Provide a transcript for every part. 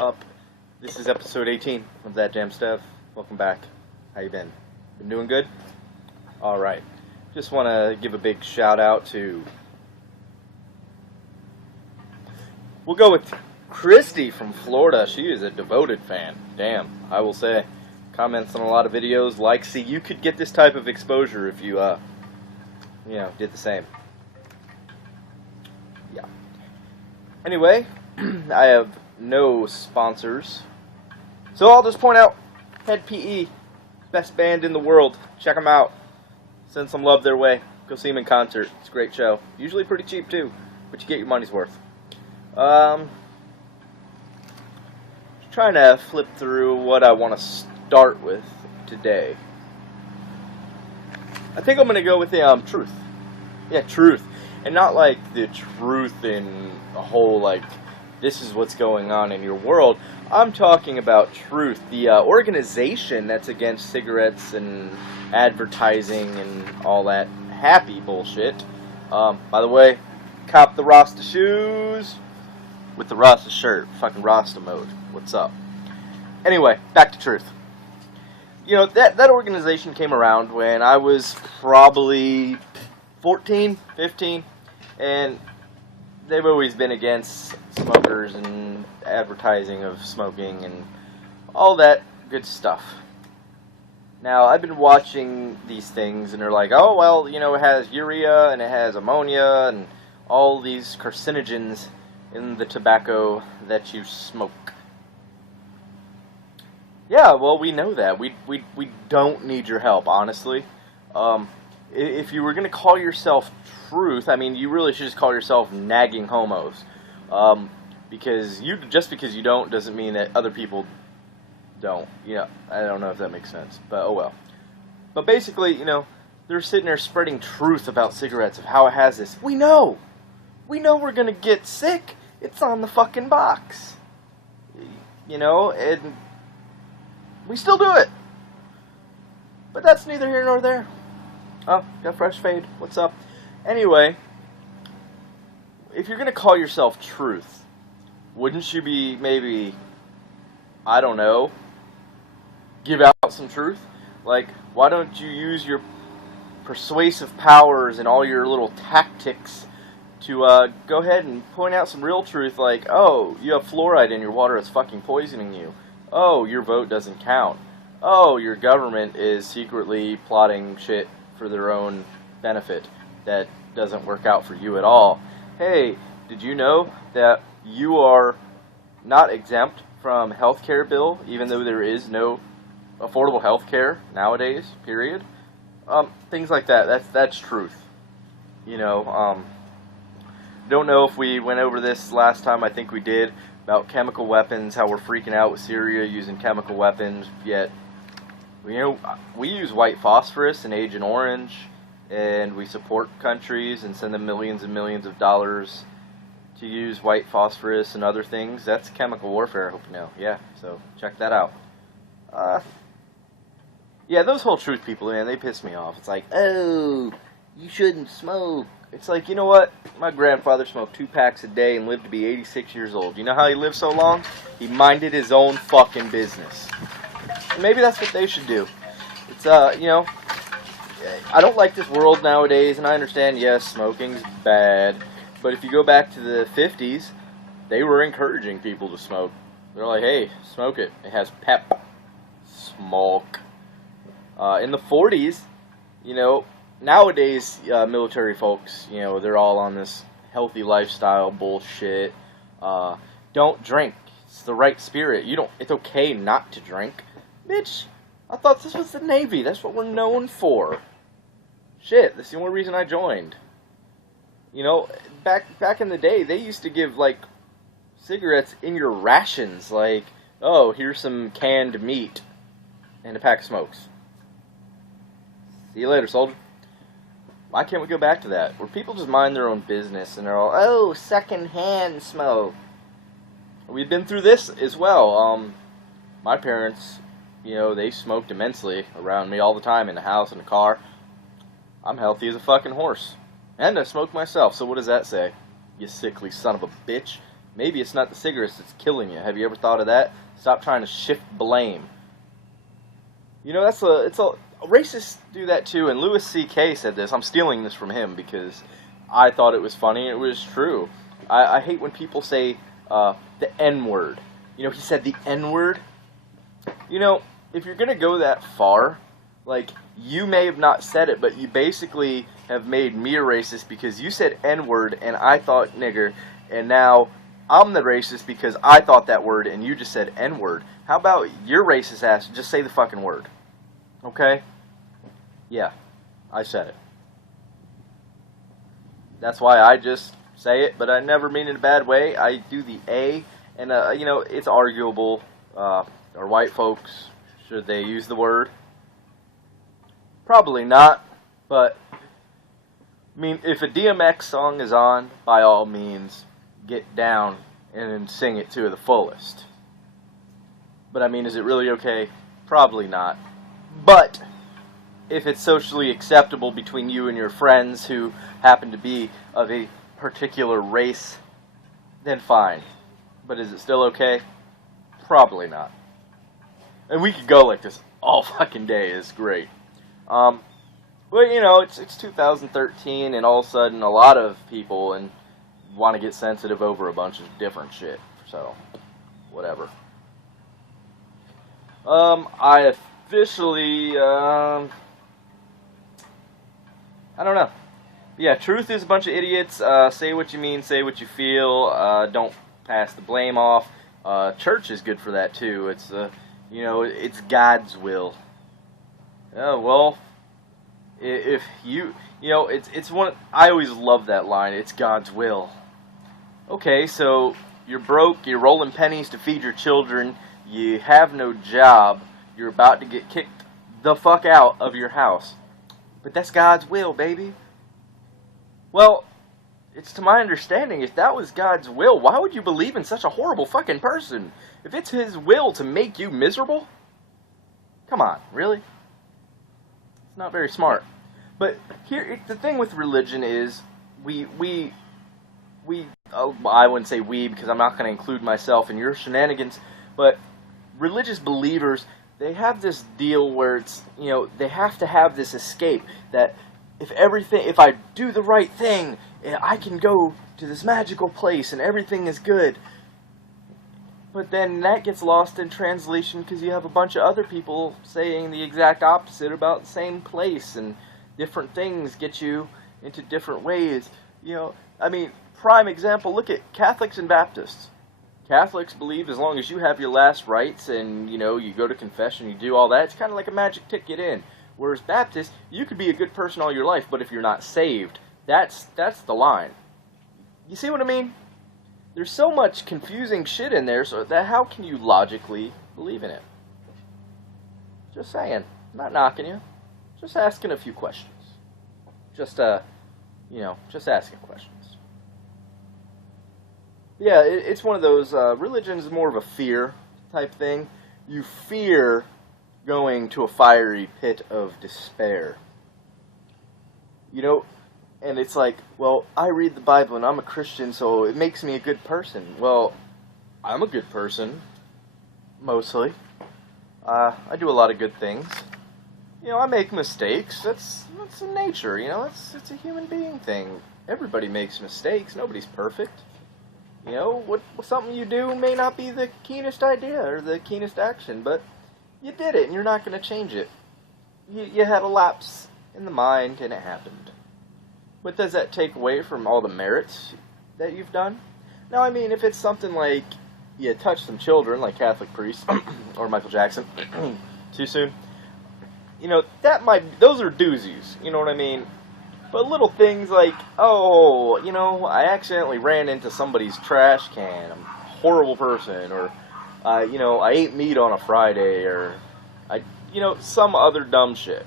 up? This is episode 18 of Thatdamn Stev. Welcome back. How you been? Been doing good? Alright. Just want to give a big shout out to... We'll go with Christy from Florida. She is a devoted fan. Damn, I will say. Comments on a lot of videos. Like, see, you could get this type of exposure if you, did the same. Yeah. Anyway, I have no sponsors. So I'll just point out, Head PE, best band in the world. Check them out. Send some love their way. Go see them in concert. It's a great show. Usually pretty cheap too, but you get your money's worth. Just trying to flip through what I want to start with today. I think I'm going to go with the truth. Yeah, truth. And not like the truth in a whole, like, this is what's going on in your world. I'm talking about truth. The organization that's against cigarettes and advertising and all that happy bullshit. By the way, cop the Rasta shoes with the Rasta shirt. Fucking Rasta mode. What's up? Anyway, back to truth. You know, that organization came around when I was probably 14, 15, and they've always been against smokers and advertising of smoking and all that good stuff. Now, I've been watching these things, and they're like, oh, well, you know, it has urea, and it has ammonia, and all these carcinogens in the tobacco that you smoke. Yeah, well, we know that. We don't need your help, honestly. If you were going to call yourself truth, I mean, you really should just call yourself nagging homos. Because just because you don't doesn't mean that other people don't. Yeah, I don't know if that makes sense, but oh well. But basically, you know, they're sitting there spreading truth about cigarettes, of how it has this. We know we're going to get sick. It's on the fucking box. You know, and we still do it. But that's neither here nor there. Oh, got fresh fade. What's up? Anyway, if you're going to call yourself truth, wouldn't you be maybe, I don't know, give out some truth? Like, why don't you use your persuasive powers and all your little tactics to go ahead and point out some real truth, like, oh, you have fluoride in your water, it's fucking poisoning you. Oh, your vote doesn't count. Oh, your government is secretly plotting shit for their own benefit that doesn't work out for you at all. Hey, did you know that you are not exempt from healthcare bill, even though there is no affordable healthcare nowadays, period? Things like that. That's truth. You know, don't know if we went over this last time. I think we did, about chemical weapons, how we're freaking out with Syria using chemical weapons, yet, you know, we use white phosphorus and Agent Orange, and we support countries and send them millions and millions of dollars to use white phosphorus and other things. That's chemical warfare, I hope you know. Yeah, so check that out. Yeah, those whole truth people, man, they piss me off. It's like, oh, you shouldn't smoke. It's like, you know what? My grandfather smoked 2 packs a day and lived to be 86 years old. You know how he lived so long? He minded his own fucking business. And maybe that's what they should do. It's, you know, I don't like this world nowadays, and I understand, yes, smoking's bad. But if you go back to the 50s, they were encouraging people to smoke. They're like, hey, smoke it. It has pep. Smoke. In the 40s, you know, nowadays, military folks, you know, they're all on this healthy lifestyle bullshit. Don't drink. It's the right spirit. It's okay not to drink. Bitch, I thought this was the Navy. That's what we're known for. Shit, that's the only reason I joined. You know, back in the day, they used to give, like, cigarettes in your rations. Like, oh, here's some canned meat and a pack of smokes. See you later, soldier. Why can't we go back to that? Where people just mind their own business and they're all, oh, second-hand smoke. We've been through this as well. My parents, you know, they smoked immensely around me all the time in the house, in the car. I'm healthy as a fucking horse. And I smoke myself, so what does that say? You sickly son of a bitch. Maybe it's not the cigarettes that's killing you. Have you ever thought of that? Stop trying to shift blame. You know, racists do that too, and Louis C.K. said this. I'm stealing this from him because I thought it was funny. It was true. I hate when people say the N-word. You know, he said the N-word. You know, if you're going to go that far, like, you may have not said it, but you basically have made me a racist because you said N-word and I thought nigger, and now I'm the racist because I thought that word and you just said N-word. How about your racist ass just say the fucking word? Okay? Yeah, I said it. That's why I just say it, but I never mean it in a bad way. I do the A, and, you know, it's arguable. Are white folks, should they use the word? Probably not, but, I mean, if a DMX song is on, by all means, get down and sing it to the fullest. But, I mean, is it really okay? Probably not. But, if it's socially acceptable between you and your friends who happen to be of a particular race, then fine. But is it still okay? Probably not. And we could go like this all fucking day. It's great. Well, you know, it's 2013, and all of a sudden, a lot of people want to get sensitive over a bunch of different shit. So, whatever. I officially, I don't know. Yeah, truth is a bunch of idiots. Say what you mean, say what you feel. Don't pass the blame off. Church is good for that too. It's, you know, it's God's will. Oh, well, if you know, it's one, I always love that line, it's God's will. Okay, so you're broke, you're rolling pennies to feed your children, you have no job, you're about to get kicked the fuck out of your house. But that's God's will, baby. Well, it's to my understanding, if that was God's will, why would you believe in such a horrible fucking person? If it's His will to make you miserable? Come on, really? It's not very smart. But here, the thing with religion is, I wouldn't say we, because I'm not going to include myself in your shenanigans, but religious believers, they have this deal where it's, you know, they have to have this escape, that if I do the right thing, I can go to this magical place and everything is good. But then that gets lost in translation because you have a bunch of other people saying the exact opposite about the same place, and different things get you into different ways. You know, I mean, prime example, look at Catholics and Baptists. Catholics believe as long as you have your last rites and, you know, you go to confession, you do all that, it's kind of like a magic ticket in. Whereas Baptists, you could be a good person all your life, but if you're not saved, that's the line. You see what I mean? There's so much confusing shit in there, so that how can you logically believe in it? Just saying. I'm not knocking you. Just asking a few questions. Just, you know, just asking questions. Yeah, it's one of those, religion is more of a fear type thing. You fear going to a fiery pit of despair. You know, and it's like, well, I read the Bible and I'm a Christian, so it makes me a good person. Well, I'm a good person, mostly. I do a lot of good things. You know, I make mistakes. That's in nature, you know, it's a human being thing. Everybody makes mistakes. Nobody's perfect. You know, something you do may not be the keenest idea or the keenest action, but you did it and you're not going to change it. You had a lapse in the mind and it happened. But does that take away from all the merits that you've done? Now, I mean, if it's something like you touch some children, like Catholic priests, or Michael Jackson, too soon, you know, those are doozies, you know what I mean? But little things like, oh, you know, I accidentally ran into somebody's trash can, I'm a horrible person, or, you know, I ate meat on a Friday, or, you know, some other dumb shit.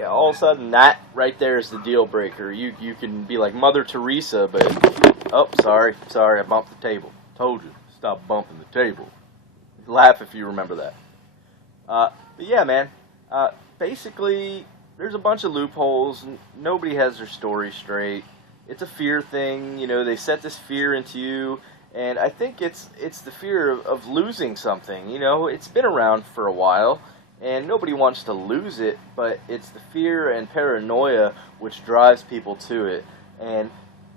Yeah, all of a sudden, that right there is the deal breaker. You can be like Mother Teresa, but, oh, sorry, I bumped the table. Told you, stop bumping the table. Laugh if you remember that. But yeah, man, basically, there's a bunch of loopholes. Nobody has their story straight. It's a fear thing, you know, they set this fear into you, And I think it's the fear of losing something. You know, it's been around for a while, and nobody wants to lose it, but it's the fear and paranoia which drives people to it. And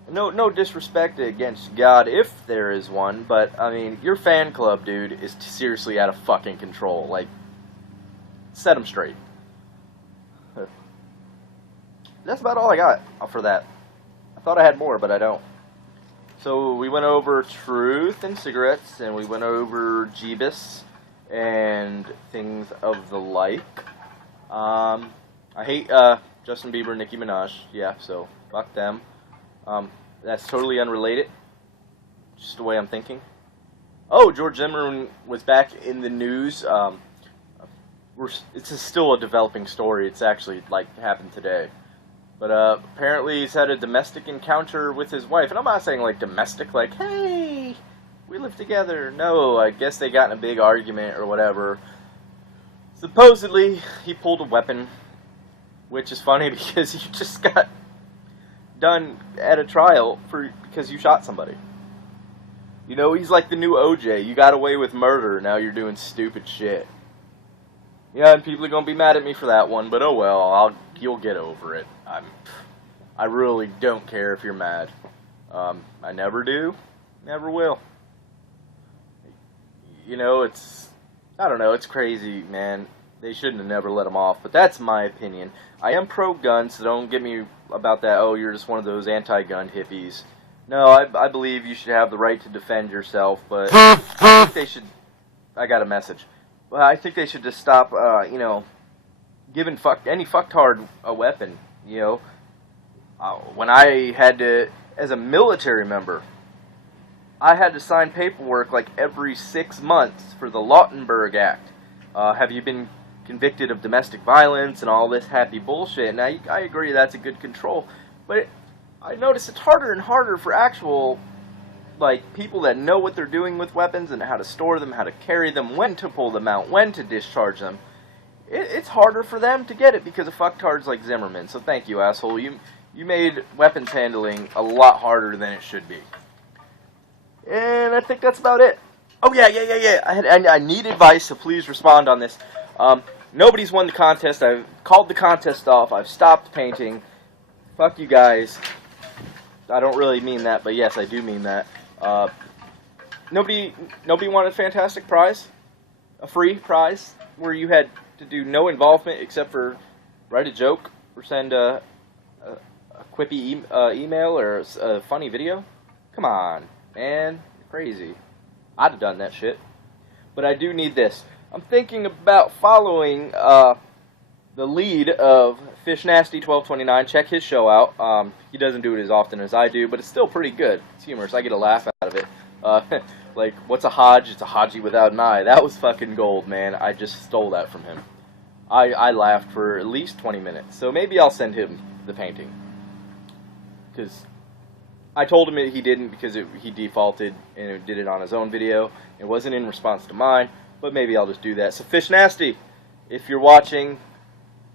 no disrespect against God if there is one, but I mean, your fan club, dude, is seriously out of fucking control. Like, set them straight. That's about all I got for that. I thought I had more, but I don't. So we went over truth and cigarettes, and we went over jebus and things of the like. I hate Justin Bieber, Nicki Minaj. Yeah, so fuck them. That's totally unrelated. Just the way I'm thinking. Oh, George Zimmerman was back in the news. It's still a developing story. It's actually like happened today. But apparently he's had a domestic encounter with his wife. And I'm not saying like domestic, like, hey, we live together. No, I guess they got in a big argument or whatever. Supposedly, he pulled a weapon. Which is funny because you just got done at a trial because you shot somebody. You know, he's like the new OJ. You got away with murder, now you're doing stupid shit. Yeah, and people are gonna be mad at me for that one, but oh well, you'll get over it. I really don't care if you're mad. I never do, never will. You know, I don't know, it's crazy, man. They shouldn't have never let him off, but that's my opinion. I am pro-gun, so don't get me about that, oh, you're just one of those anti-gun hippies. No, I believe you should have the right to defend yourself, but I think they should... I got a message. Well, I think they should just stop, you know, giving any fucktard a weapon, you know. When I had to, as a military member, I had to sign paperwork like every 6 months for the Lautenberg Act. Have you been convicted of domestic violence and all this happy bullshit? Now, I agree that's a good control, but I notice it's harder and harder for actual, like, people that know what they're doing with weapons and how to store them, how to carry them, when to pull them out, when to discharge them. It's harder for them to get it because of fucktards like Zimmerman. So thank you, asshole. You made weapons handling a lot harder than it should be. And I think that's about it. Oh, yeah. I need advice, so please respond on this. Nobody's won the contest. I've called the contest off. I've stopped painting. Fuck you guys. I don't really mean that, but yes, I do mean that. Nobody wanted a fantastic prize? A free prize? Where you had to do no involvement except for write a joke or send a quippy email or a funny video? Come on, man. You're crazy. I'd have done that shit. But I do need this. I'm thinking about following the lead of Fish Nasty 1229. Check his show out. He doesn't do it as often as I do, but it's still pretty good. It's humorous. I get a laugh out of it. Like, what's a Hodge? It's a Hodgie without an eye. That was fucking gold, man. I just stole that from him. I laughed for at least 20 minutes. So maybe I'll send him the painting. Because I told him he didn't because he defaulted and did it on his own video. It wasn't in response to mine, but maybe I'll just do that. So Fish Nasty, if you're watching,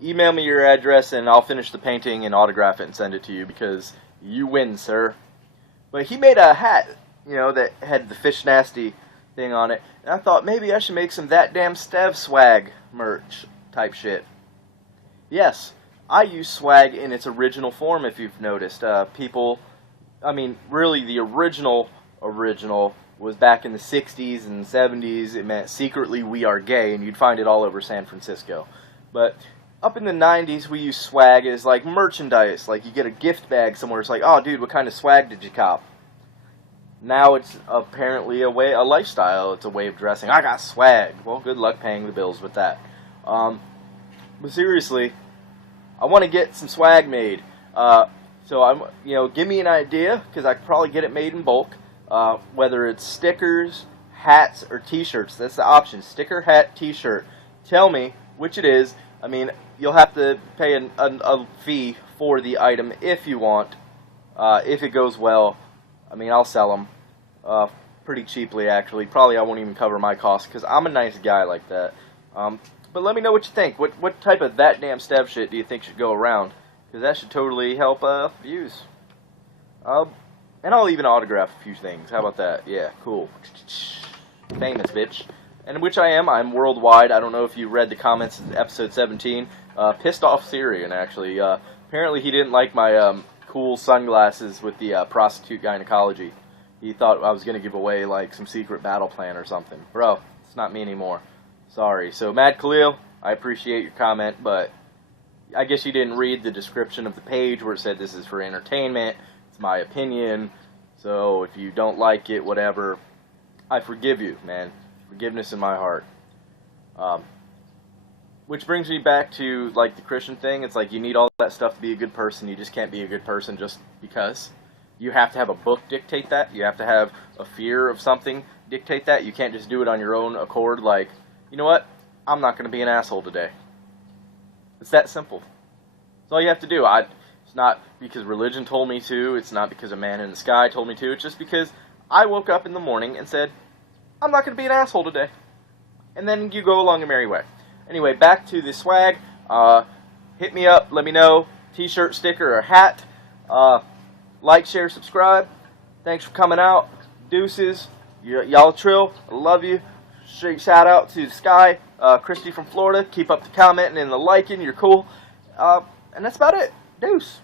email me your address and I'll finish the painting and autograph it and send it to you because you win, sir. But he made a hat, you know, that had the Fish Nasty thing on it. And I thought maybe I should make some Thatdamn stev swag merch type shit. Yes, I use swag in its original form if you've noticed. People, I mean, really the original was back in the 60s and 70s. It meant secretly we are gay, and you'd find it all over San Francisco. But up in the 90s, we used swag as like merchandise. Like you get a gift bag somewhere, it's like, oh dude, what kind of swag did you cop? Now it's apparently a lifestyle. It's a way of dressing. I got swag. Well, good luck paying the bills with that. But seriously, I want to get some swag made. So give me an idea because I could probably get it made in bulk. Whether it's stickers, hats, or T-shirts. That's the option. Sticker, hat, T-shirt. Tell me which it is. I mean, you'll have to pay a fee for the item if you want. If it goes well, I mean, I'll sell them pretty cheaply, actually. Probably I won't even cover my costs because I'm a nice guy like that. But let me know what you think. What type of Thatdamn stev shit do you think should go around? Because that should totally help views. And I'll even autograph a few things. How about that? Yeah, cool. Famous, bitch. And which I am. I'm worldwide. I don't know if you read the comments in episode 17. Pissed off Syrian, actually. Apparently he didn't like my cool sunglasses with the prostitute gynecology. He thought I was going to give away, like, some secret battle plan or something. Bro, it's not me anymore. Sorry. So, Mad Khalil, I appreciate your comment, but I guess you didn't read the description of the page where it said this is for entertainment. It's my opinion. So, if you don't like it, whatever, I forgive you, man. Forgiveness in my heart. Which brings me back to, like, the Christian thing. It's like you need all that stuff to be a good person. You just can't be a good person just because. You have to have a book dictate that. You have to have a fear of something dictate that. You can't just do it on your own accord like, you know what? I'm not going to be an asshole today. It's that simple. That's all you have to do. It's not because religion told me to. It's not because a man in the sky told me to. It's just because I woke up in the morning and said, I'm not going to be an asshole today. And then you go along your merry way. Anyway, back to the swag. Hit me up. Let me know. T-shirt, sticker, or hat. Like, share, subscribe. Thanks for coming out. Deuces. Y'all trill. I love you. Shout out to Sky. Christy from Florida. Keep up the commenting and the liking. You're cool. And that's about it. Deuce.